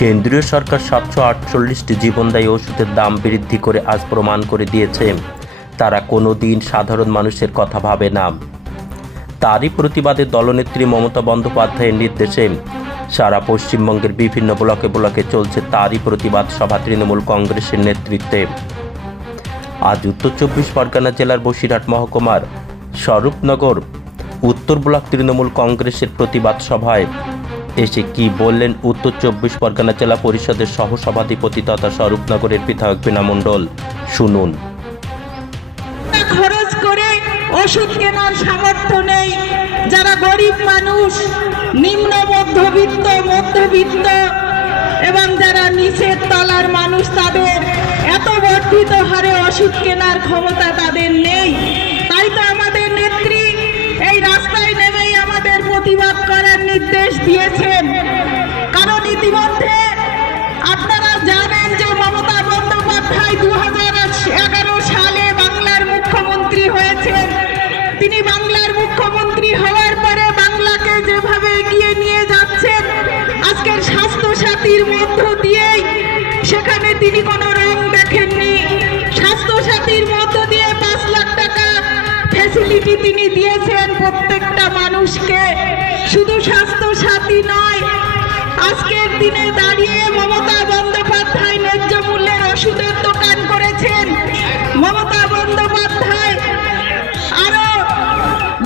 কেন্দ্রীয় সরকার সাতশো আটচল্লিশটি জীবনদায়ী ওষুধের দাম বৃদ্ধি করে আজ প্রমাণ করে দিয়েছে। তারা কোনো দিন সাধারণ মানুষের কথা ভাবে না। তারই প্রতিবাদে দলনেত্রী মমতা বন্দ্যোপাধ্যায়ের নির্দেশে সারা পশ্চিমবঙ্গের বিভিন্ন ব্লকে ব্লকে চলছে তারই প্রতিবাদ সভা তৃণমূল কংগ্রেসের নেতৃত্বে। আজ উত্তর চব্বিশ পরগনা জেলার বসিরহাট মহকুমার স্বরূপনগর উত্তর ব্লক তৃণমূল কংগ্রেসের প্রতিবাদ সভায় এসে কি বললেন উত্তর চব্বিশ পরগনা জেলা পরিষদের সহসভাধিপতি তথা স্বরূপনগরের বিধায়ক বীণা মণ্ডল। শুনুন। খরচ করে ওষুধ কেনার সামর্থ্য নেই। যারা গরিব মানুষ, নিম্ন মধ্যবিত্ত মধ্যবিত্ত, এবং যারা নিচের তলার মানুষ, তাদের এত বর্ধিত হারে ওষুধ কেনার ক্ষমতা তাদের নেই। তাই তো আমাদের নির্দেশ দিয়েছেন। কারণ ইতিমধ্যে আপনারা জানেন যে মমতা বন্দ্যোপাধ্যায় দু সালে বাংলার মুখ্যমন্ত্রী হয়েছেন। তিনি বাংলার মুখ্যমন্ত্রী হওয়ার পরে বাংলাকে যেভাবে এগিয়ে নিয়ে যাচ্ছেন, আজকের স্বাস্থ্য সাথীর মধ্য দিয়েই সেখানে তিনি কোনো রং দেখেননি। স্বাস্থ্য সাথীর মধ্য দিয়ে পাঁচ লাখ টাকা ফেসিলিটি তিনি দিয়েছেন। প্রত্যেকটা মানুষকে শুধু স্বাস্থ্য সাথী নয়, আজকের দিনে দাঁড়িয়ে মমতা বন্দ্যোপাধ্যায় ন্যায্য মূল্যের ওষুধের দোকান করেছেন। মমতা বন্দ্যোপাধ্যায় আরও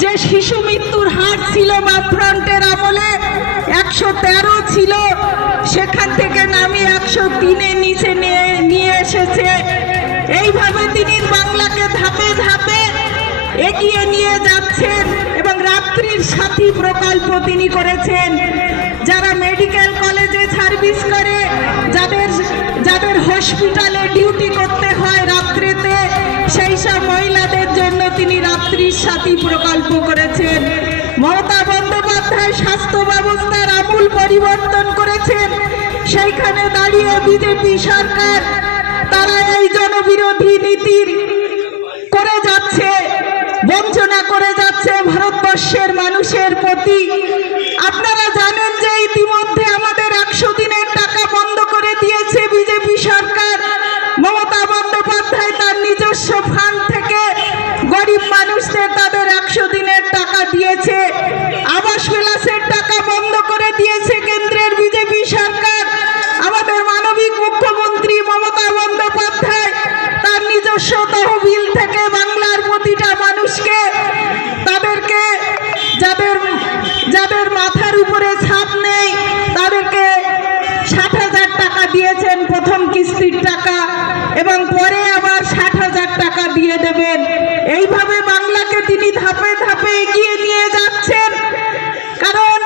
যে শিশু মৃত্যুর হার ছিল বা ফ্রন্টের আমলে, একশো তেরো ছিল, সেখান থেকে নামিয়ে একশো তিনে নিচে নিয়ে নিয়ে এসেছে। এইভাবে তিনি বাংলাকে ধাপে ধাপে এগিয়ে নিয়ে যাচ্ছেন এবং রাত্রির সাথী প্রকল্প তিনি করেছেন। যারা মেডিকেল কলেজে সার্ভিস করে, যাদের যাদের হসপিটালে ডিউটি করতে হয় রাত্রিতে, সেই সব মহিলাদের জন্য তিনি রাত্রির সাথী প্রকল্প করেছেন। মমতা বন্দ্যোপাধ্যায় স্বাস্থ্য ব্যবস্থার আমূল পরিবর্তন করেছেন। সেইখানে দাঁড়িয়ে বিজেপি সরকার, তারা এই জনবিরোধী নীতির যাচ্ছে ভারতবর্ষের মানুষের প্রতি। ষাট হাজার টাকা দিয়েছেন প্রথম কিস্তির টাকা এবং পরে আবার ষাট হাজার টাকা দিয়ে দেবেন। এইভাবে বাংলাকে তিনি ধাপে ধাপে এগিয়ে নিয়ে যাচ্ছেন। কারণ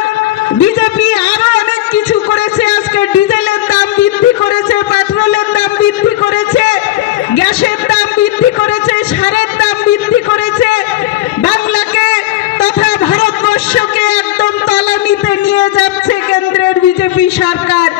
বিজেপি আরও অনেক কিছু করেছে। আজকে ডিজেলের দাম বৃদ্ধি করেছে, পেট্রোলের দাম বৃদ্ধি করেছে, গ্যাসের দাম বৃদ্ধি করেছে, সারের দাম বৃদ্ধি করেছে। বাংলাকে তথা ভারতবর্ষকে একদম তলানিতে নিয়ে যাচ্ছে কেন্দ্রের বিজেপি সরকার।